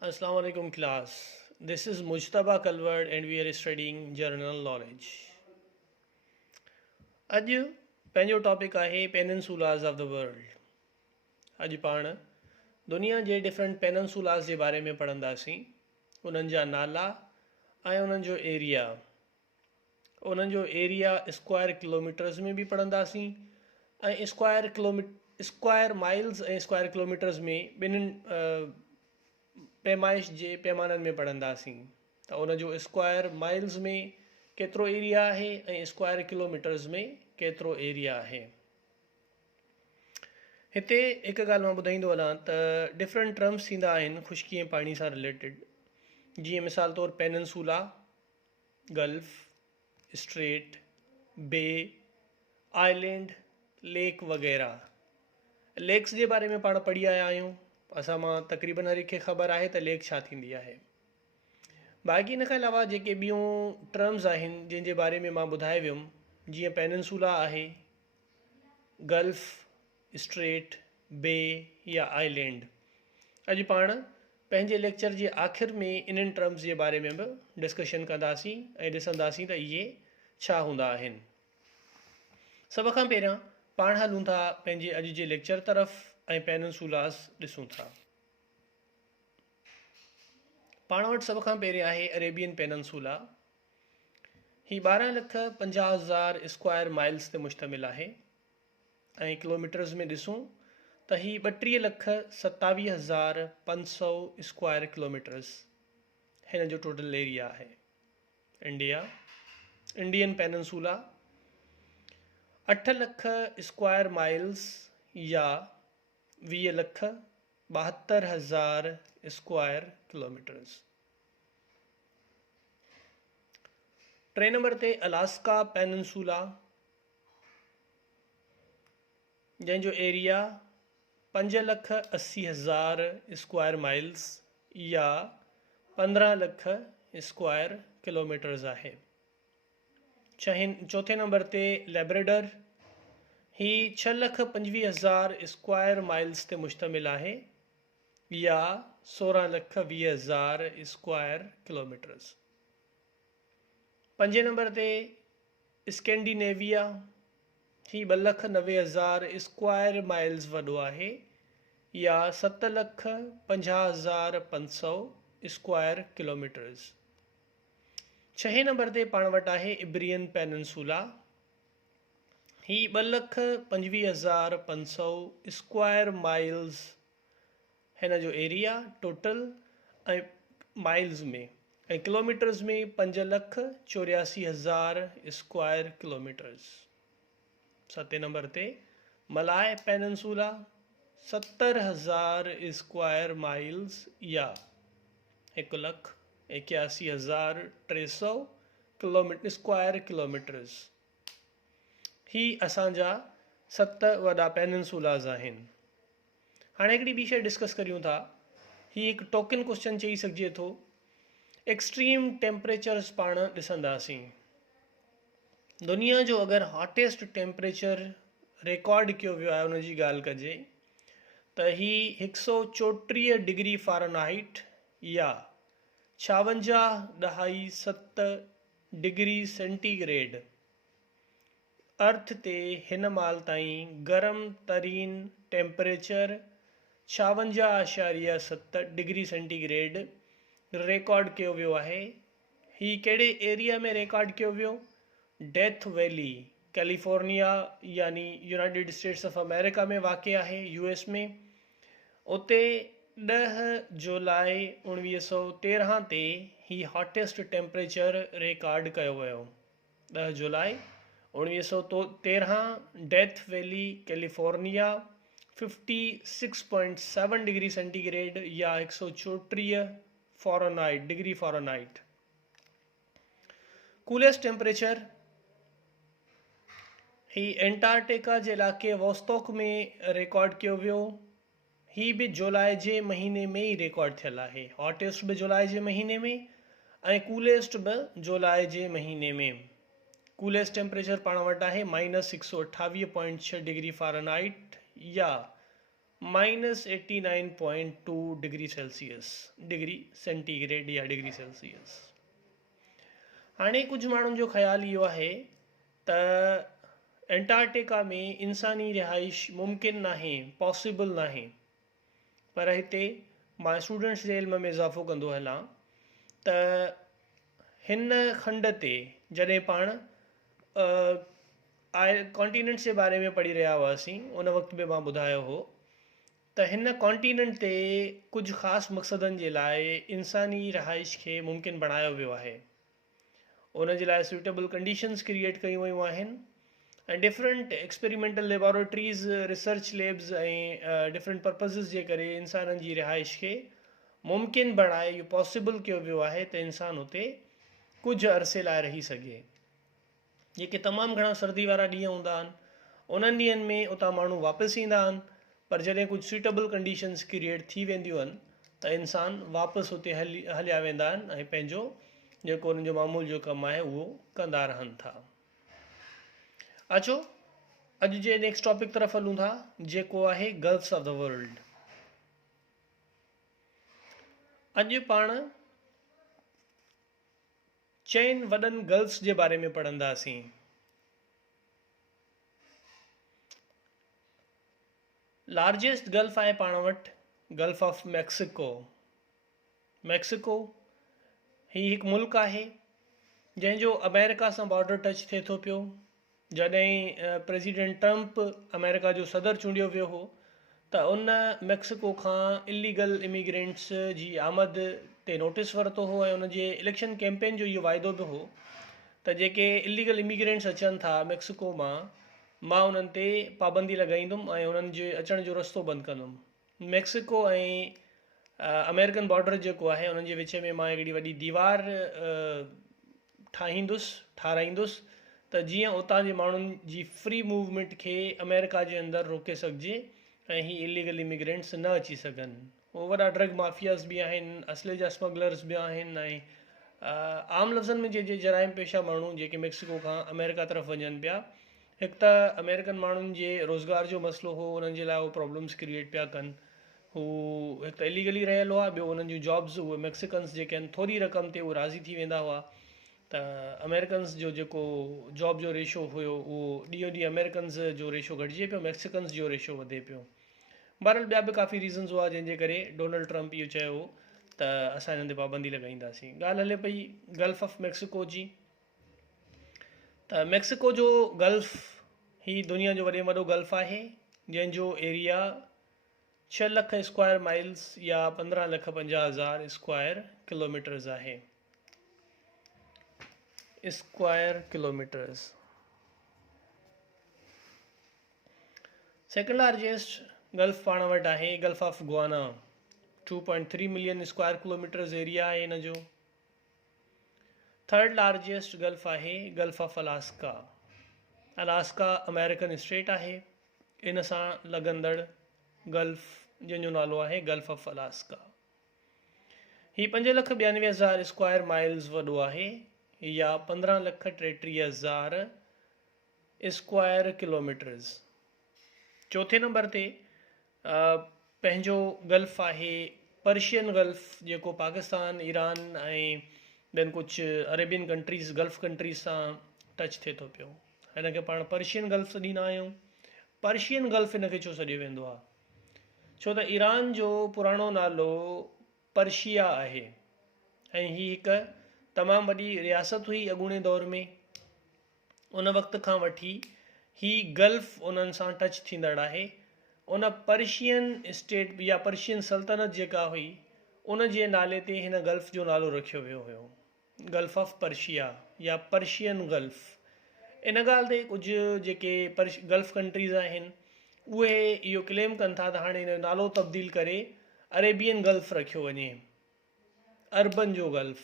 Assalamu alaikum class. This is Mujtaba Kalward and we are studying general knowledge. अॼु पंहिंजो टॉपिक आहे पेनिनसुलास of the world. अॼु पाण दुनिया जे डिफरेंट पेनिनसुलास जे बारे में पढ़ंदासीं, उन्हनि जा नाला ऐं उन्हनि जो एरिया स्क्वायर किलोमीटर्स में बि पढ़ंदासीं ऐं स्क्वायर माइल्स ऐं स्क्वायर किलोमीटर्स में ॿिन्हिनि पैमाइश जे पैमाननि में पढ़ंदासीं त उन जो स्क्वायर माइल्स में केतिरो एरिया आहे ऐं स्क्वायर किलोमीटर्स में केतिरो एरिया आहे। हिते हिकु ॻाल्हि मां ॿुधाईंदो वञा त डिफरेंट टर्म्स थींदा आहिनि ख़ुश्की ऐं पाणी सां रिलेटेड, जीअं मिसाल तौरु पेनिनसुला, गल्फ, स्ट्रेट, बे, आइलैंड, लेक वग़ैरह। लेक्स जे बारे में पाण पढ़ी आया आहियूं, असां मां तक़रीबन हर एक खे ख़बर आहे त लेक छा थींदी आहे। बाक़ी इन खां अलावा जेके ॿियूं टर्म्स आहिनि जंहिंजे बारे में मां ॿुधाए वियुमि, जीअं पेनिनसुला आहे, गल्फ, स्ट्रेट, बे या आइलैंड। अॼु पाण पंहिंजे लेक्चर जे आख़िर में इन्हनि टर्म्स जे बारे में बि डिस्कशन कंदासीं ऐं ॾिसंदासीं त इहे छा हूंदा आहिनि। सभ खां पहिरियां पाण हलूं था पंहिंजे अॼु जे लेक्चर तरफ़ ऐं पेनिनसुलास ॾिसूं था। पाण वटि सभ खां पहिरियों आहे अरेबियन पेनिनसुला। ही 12,50,000 स्क्वायर माइल्स ते मुश्तमिल आहे ऐं किलोमीटर्स में ॾिसूं त ही 32,27,500 स्क्वायर किलोमीटर्स हिन जो टोटल एरिया आहे। इंडियन पेनिनसुला 8 लख स्क्वायर माइल्स या 20,72,000 स्क्वायर किलोमीटर्स। 3 नंबर ते अलास्का पेनिनसुला, जंहिंजो एरिया 5,80,000 स्क्वायर माइल्स या 15 लख स्क्वायर किलोमीटर्स आहे। चौथे नंबर ते लेब्रेडर, ही 6,25,000 स्क्वायर माइल्स ते मुश्तमिल आहे या 16,20,000 स्क्वायर किलोमीटर्स। 5 नंबर ते स्कैंडिनेविया, ही 2,90,000 स्क्वायर माइल्स वॾो आहे या 7,50,500 स्क्वायर किलोमीटर्स। 6 नंबर ते पाण वटि आहे इब्रियन पेनिनसुला, ही 2,25,500 स्क्वायर माइल्स हिन जो एरिया टोटल ऐं माइल्स में ऐं किलोमीटर्स में 5,84,000 स्क्वायर किलोमीटर्स। 7 नंबर ते मलाय पेनिनसुला, 70,000 स्क्वायर माइल्स या 1,81,300 स्क्वायर किलोमीटर्स। ही असांजा 7 वॾा पेनिनसुलास आहिनि। हाणे हिकिड़ी ॿी शइ डिस्कस करियूं था। ही हिकु टोकन क्वेश्चन चई सघिजे थो। एक्सट्रीम टेम्परेचर्स पाण ॾिसंदासीं। दुनिया जो अगरि हॉटेस्ट टेम्परेचर रिकॉर्ड कयो वियो आहे उन जी ॻाल्हि कजे त ही 134 डिग्री फ़ारेनहाइट या 56.7 डिग्री सेंटीग्रेड अर्थ ते हिन महिल ताईं गरम तरीन टेम्परेचर 56.7 डिग्री सेंटीग्रेड रिकॉर्ड कयो वियो आहे। ही कहिड़े एरिया में रिकॉर्ड कयो वियो? डेथ वैली, कैलिफोर्निया यानी यूनाइटेड स्टेट्स ऑफ अमेरिका में वाक़ आहे, यूएस में। उते 10 जुलाई 1913 ते ही हॉटेस्ट टेम्परेचर रिकॉर्ड कयो वियो। 10 जुलाई 1913 death valley California 56.7 degree centigrade या 134 डिग्री फ़ारेनहाइट। कूलेस्ट टेम्परेचर ही एंटार्क्टिका जे इलाइक़े वोस्टॉक में रिकॉर्ड कयो वियो। ही बि जुलाई जे महीने में ई रिकॉर्ड थियल आहे। हॉटेस्ट बि जुलाई जे महीने में ऐं कूलेस्ट बि जुलाई जे महीने में। कूलेस्ट टेम्परेचर पाण वटि आहे -128.6 डिग्री फ़ारेनहाइट या -89.2 डिग्री सेल्सियस, डिग्री सेंटीग्रेड या डिग्री सेल्सियस। हाणे कुझु माण्हुनि जो ख़्यालु इहो आहे त एंटार्क्टिका में इंसानी रिहाइश मुमकिन नाहे, पॉसिबल नाहे। पर हिते मां स्टूडेंट्स जे इल्म में इज़ाफ़ो कंदो हलां त हिन खंड ते जॾहिं पाण कॉन्टिनेंट्स जे बारे में पढ़ी रहिया हुआसीं, उन वक़्तु बि मां ॿुधायो हो त हिन कॉन्टिनेंट ते कुझु ख़ासि मक़सदनि जे लाइ इंसानी रिहाइश खे मुमकिन बणायो वियो आहे। उन जे लाइ सूटेबल कंडीशंस क्रिएट कयूं वियूं आहिनि ऐं different experimental laboratories, research labs ऐं डिफरेंट पर्पज़िस जे करे इंसाननि जी रिहाइश खे मुमकिन बणाए इहो पॉसिबल कयो वियो आहे त इंसान हुते कुझु अरसे लाइ रही सघे। जेके तमामु घणा सर्दी वारा ॾींहं हूंदा आहिनि, उन्हनि ॾींहंनि में उतां माण्हू वापसि ईंदा आहिनि, पर जॾहिं कुझु सूटेबल कंडीशंस क्रिएट थी वेंदियूं आहिनि त इंसान वापसि हुते हलिया वेंदा आहिनि ऐं पंहिंजो जेको उन्हनि जो मामूल जो कमु आहे उहो कंदा रहनि था। अचो अॼु जे नेक्स्ट टॉपिक तरफ़ हलूं था, जेको आहे गल्फ्स ऑफ द वर्ल्ड। अॼु पाण चइनि वॾनि गल्फ्स जे बारे में पढ़ंदासीं। लार्जेस्ट गल्फ आहे पाण वटि गल्फ ऑफ मैक्सिको। मैक्सिको ही हिकु मुल्क आहे जंहिंजो अमेरिका सां बॉर्डर टच थिए थो पियो। जॾहिं प्रेसिडेंट ट्रंप अमेरिका जो सदर चूंडियो वियो हो त उन मैक्सिको खां इलीगल इमिग्रेंट्स जी आमद ते नोटिस वरितो हो ऐं उनजे इलेक्शन कैंपेन जो इहो वाइदो बि हो त जेके इलीगल इमिग्रेंट्स अचनि था मैक्सिको मां उन्हनि ते पाबंदी लॻाईंदुमि ऐं उन्हनि जे अचण जो रस्तो बंदि कंदुमि। मैक्सिको ऐं अमेरिकन बॉर्डर जेको आहे उन्हनि जे विच में मां हिकिड़ी वॾी दीवार ठाराईंदुसि त जीअं उतां जे माण्हुनि जी फ्री मूवमेंट खे अमेरिका जे अंदरि रोके सघिजे ऐं ही इलीगल इमिग्रेंट्स न अची सघनि। उहे वॾा ड्रग माफियाज़ बि आहिनि, असले जा स्मगलर्स बि आहिनि ऐं आम लफ़्ज़नि में जे जराइम पेशा माण्हू जेके मैक्सिको खां अमेरिका तरफ़ वञनि पिया, हिकु त अमेरिकन माण्हुनि जे रोज़गार जो मसइलो हो, उन्हनि जे लाइ उहे प्रॉब्लम्स क्रिएट पिया कनि। हू हिकु त इलीगली रहियल हुआ, ॿियो उन्हनि जूं जॉब्स उहे मैक्सिकन्स जेके आहिनि थोरी रक़म ते उहे राज़ी थी वेंदा हुआ त अमेरिकन्स जो जेको जॉब जो रेशो हुयो उहो ॾींहों ॾींहुं अमेरिकन्स जो रेशो घटिजे पियो, मैक्सिकन्स जो रेशो वधे पियो। बहरहाल ॿिया बि काफ़ी रीज़न्स हुआ जंहिंजे करे डोनाल्ड ट्रंप इहो चयो हो त असां हिननि ते पाबंदी लॻाईंदासीं। ॻाल्हि हले पई गल्फ ऑफ मैक्सिको जी। त मैक्सिको जो गल्फ ही दुनिया जो वॾे में वॾो गल्फ आहे जंहिंजो एरिया 6 लख स्क्वायर माइल्स या 15,50,000 स्क्वायर किलोमीटर्स आहे। Square kilometres. Second largest gulf पाण वटि आहे gulf of Guana. 2.3 million square kilometres area आहे हिन जो। थर्ड लार्जेस्ट गल्फ आहे gulf of Alaska. Alaska American state आहे, इन सां लॻंदड़ गल्फ जंहिंजो नालो आहे gulf of Alaska. He 5,92,000 square miles वॾो आहे या 15,33,000 स्क्वायर किलोमीटर्स। चौथे नंबर ते पंहिंजो गल्फ आहे पर्शियन गल्फ, जेको पाकिस्तान, ईरान ऐं ॿियनि कुझु अरेबियन कंट्रीज़, गल्फ कंट्रीज़ सां टच थिए थो पियो। हिन खे पाण पर्शियन गल्फ सॾींदा आहियूं। पर्शियन गल्फ हिन खे छो सॾियो वेंदो आहे? छो त ईरान जो पुराणो नालो पर्शिया आहे ऐं हीअ हिकु तमामु वॾी रियासत हुई अॻूणे दौर में। उन वक़्त खां वठी ही गल्फ उन्हनि सां टच थींदड़ आहे। उन पर्शियन स्टेट या पर्शियन सल्तनत जेका हुई उन जे नाले ते हिन गल्फ जो नालो रखियो वियो हुयो, गल्फ ऑफ पर्शिया या पर्शियन गल्फ। इन ॻाल्हि ते कुझु जेके गल्फ कंट्रीज़ आहिनि उहे इहो क्लेम कनि था त हाणे हिन जो नालो तब्दील करे अरेबियन गल्फ रखियो वञे, अरबन जो गल्फ।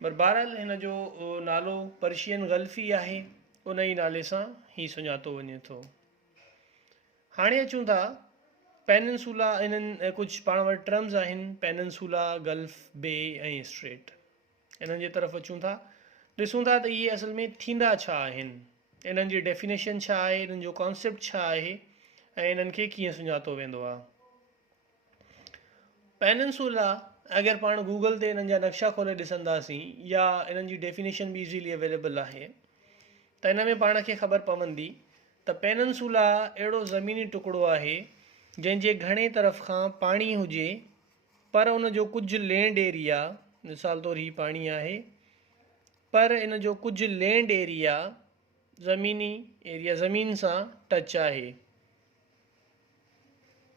पर बहरहाल हिन जो नालो पर्शियन गल्फ ई आहे, उन ई नाले सां ही सुञातो वञे थो। हाणे अचूं था पेनिनसूला, इन्हनि कुझु पाण वटि टर्म्स आहिनि पेनिनसूला, गल्फ, बे ऐं स्ट्रेट। इन्हनि जे तरफ़ अचूं था, ॾिसूं था त इहे असल में थींदा छा आहिनि, इन्हनि जी डेफिनेशन छा आहे, इन्हनि जो कॉन्सेप्ट छा आहे ऐं इन्हनि खे कीअं सुञातो वेंदो आहे। पेनिनसुला अगरि पाण गूगल ते इन्हनि जा नक्शा खोले ॾिसंदासीं या इन्हनि जी डेफिनेशन बि इज़ीली अवेलेबल आहे त इन में पाण खे ख़बर पवंदी त पेनिनसुला अहिड़ो ज़मीनी टुकड़ो आहे जंहिंजे घणे तरफ़ खां पाणी हुजे पर उन जो कुझु लैंड एरिया, मिसाल तौरु ही पाणी आहे, पर इन जो कुझु लैंड एरिया ज़मीनी एरिया ज़मीन सां टच आहे,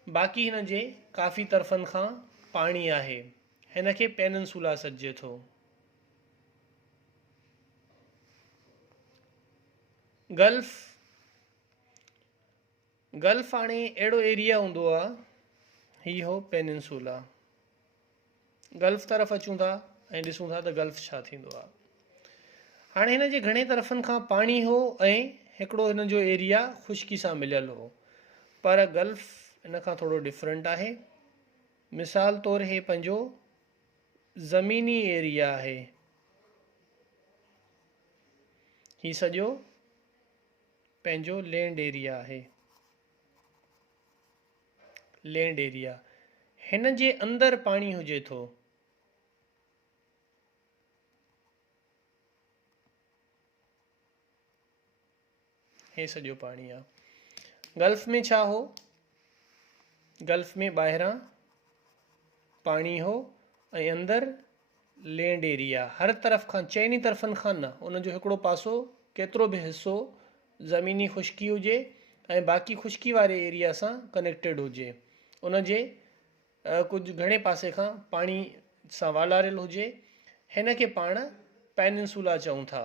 बाक़ी हिन जे काफ़ी तरफ़नि खां पाणी आहे। हिन खे पेनिनसुला सॾिजे थो। गल्फ हाणे अहिड़ो एरिया हूंदो आहे, ही हो पेनिनसुला। गल्फ तरफ़ अचूं था ऐं ॾिसूं था त गल्फ छा थींदो आहे। हाणे हिन जे घणे तरफ़नि खां पाणी हो ऐं हिकिड़ो हिन जो एरिया ख़ुश्की सां मिलियल हो, पर गल्फ इन खां थोरो डिफरेंट आहे। मिसाल तौरु हे पंहिंजो ज़मीनी एरिया आहे, ही सॼो पंहिंजो लैंड एरिया आहे। लैंड एरिया हिन जे अंदरि पाणी हुजे थो। हे सॼो पाणी आहे। गल्फ में छा हो, गल्फ में ॿाहिरां पाणी हो ऐं अंदरि लैंड एरिया, हर तरफ़ खां चइनी तरफ़नि खां न, उन जो हिकिड़ो पासो केतिरो बि हिसो ज़मीनी ख़ुश्की हुजे ऐं बाक़ी ख़ुश्की वारे एरिया सां कनेक्टेड हुजे, उन जे कुझु घणे पासे खां पाणी सां वालारियल हुजे। हिन खे पाण पेनिनसुला चऊं था।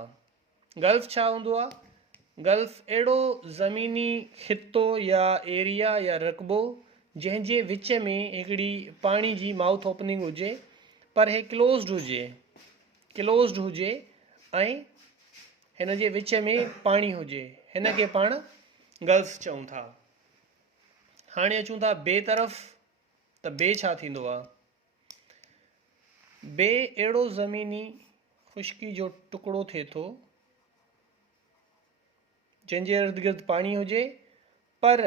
गल्फ छा हूंदो आहे? गल्फ अहिड़ो ज़मीनी खितो या एरिया या रक़बो जंहिंजे विच में हिकिड़ी पाणी जी माउथ ओपनिंग हुजे, पर हे क्लोज्ड हुजे ऐं हिन जे विच में पाणी हुजे, हिन खे पाण गल्फ चऊं था। हाणे अचूं था बे तरफ़, त बे छा थींदो आहे? बे अहिड़ो ज़मीनी ख़ुश्की जो टुकड़ो थिए थो जंहिंजे इर्द गिर्द पाणी हुजे, पर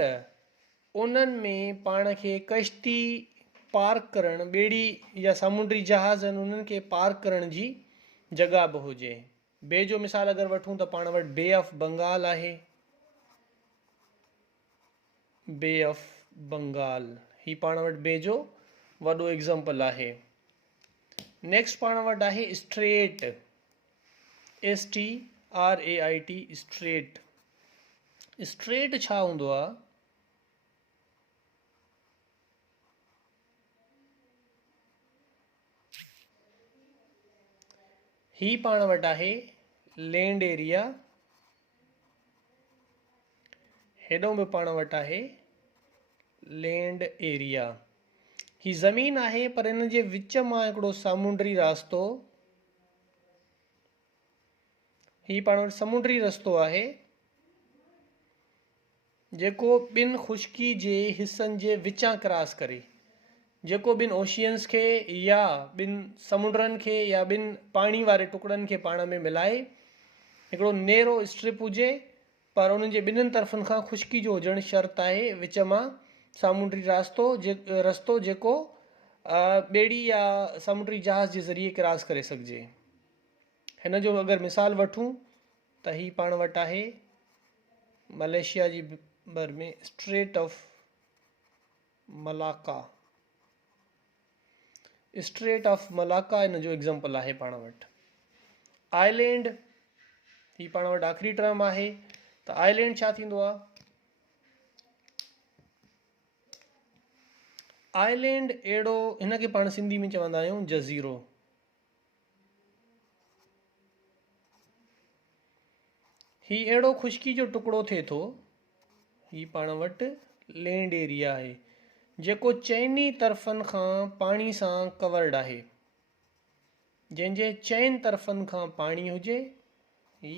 उन्हनि में पाण खे कश्ती पार्क करणु, ॿेड़ी या समुंडी जहाज़ आहिनि उन्हनि खे पार्क करण जी जॻह बि हुजे। बे जो मिसाल अगरि वठूं त पाण वटि बे ऑफ बंगाल आहे। बे ऑफ बंगाल ही पाण वटि बे जो वॾो एग्ज़ाम्पल आहे। नेक्स्ट पाण वटि आहे स्ट्रेट, STRAIT, स्ट्रेट। स्ट्रेट छा हूंदो आहे? ही पाण वटि आहे लैंड एरिया, हेॾो बि पाण वटि आहे लैंड एरिया। ही ज़मीन आहे पर इन जे विच मां हिकिड़ो सामुंडी रास्तो, ही पाण वटि समुंडी रस्तो आहे जेको ॿिनि ख़ुश्की जे हिसनि जे विचां क्रॉस करे, जेको ॿिनि ओशियन्स खे या ॿिनि समुंडनि खे या ॿिनि पाणी वारे टुकड़नि खे पाण में मिलाए हिकिड़ो नेरो स्ट्रिप हुजे, पर उन्हनि जे ॿिन्हिनि तरफ़नि खां ख़ुश्की जो हुजणु शर्त आहे, विच मां सामुंडी रस्तो जेको ॿेड़ी या समुंडी जहाज़ जे ज़रिए क्रॉस करे सघिजे। हिन जो अगरि मिसाल वठूं त ही पाण वटि आहे मलेशिया जी भर में straight of Malacca. Straight of Malacca इन जो एग्ज़ाम्पल आहे पाण वटि। आइलैंड, ही पाण वटि आख़िरी टर्म आहे, त आइलैंड छा थींदो आहे? आइलैंड अहिड़ो, हिन खे पाण सिंधी में चवंदा आहियूं जज़ीरो। ही अहिड़ो ख़ुश्की जो टुकड़ो थिए थो, ही पाण वटि लैंड एरिया आहे जेको चइनी तरफ़नि खां पाणी सां कवर्ड आहे, जंहिंजे चइनि तरफ़नि खां पाणी हुजे, ही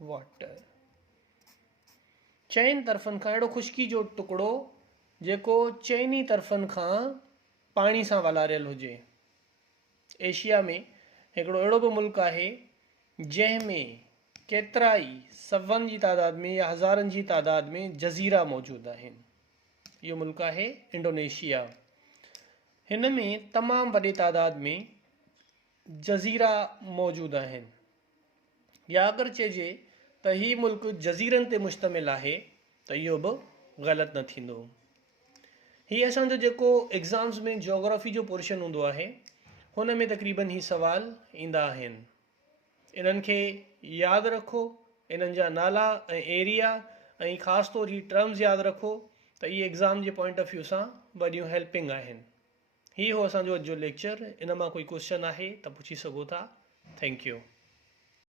वाटर। चइनि तरफ़नि खां अहिड़ो ख़ुश्की जो टुकड़ो जेको चइनी तरफ़नि खां पाणी सां वलारियल हुजे। एशिया में हिकिड़ो अहिड़ो बि मुल्क आहे जंहिंमें केतिरा ई सवनि जी तादाद में या हज़ारनि जी तादाद में जज़ीरा मौजूदु आहिनि। इहो मुल्क आहे इंडोनेशिया। हिन में तमामु वॾे तादाद में जज़ीरा मौजूदु आहिनि, या अगरि चइजे त ही मुल्क जज़ीरनि ते मुश्तमिल आहे त इहो बि ग़लति न थींदो। ही असांजो जेको एग्ज़ाम्स में जोग्राफ़ी जो पोर्शन हूंदो आहे हुन में तक़रीबन ही सवाल ईंदा आहिनि। इन्हनि खे यादि रखो, इन्हनि जा नाला ऐं एरिया ऐं ख़ासि तौर ही टर्म्स यादि रखो त इहे एग्ज़ाम जे पॉइंट ऑफ व्यू सां वॾियूं हेल्पिंग आहिनि। ही हो असांजो अॼु जो लेक्चर। इन मां कोई क्वेश्चन आहे त पुछी सघो था। Thank you.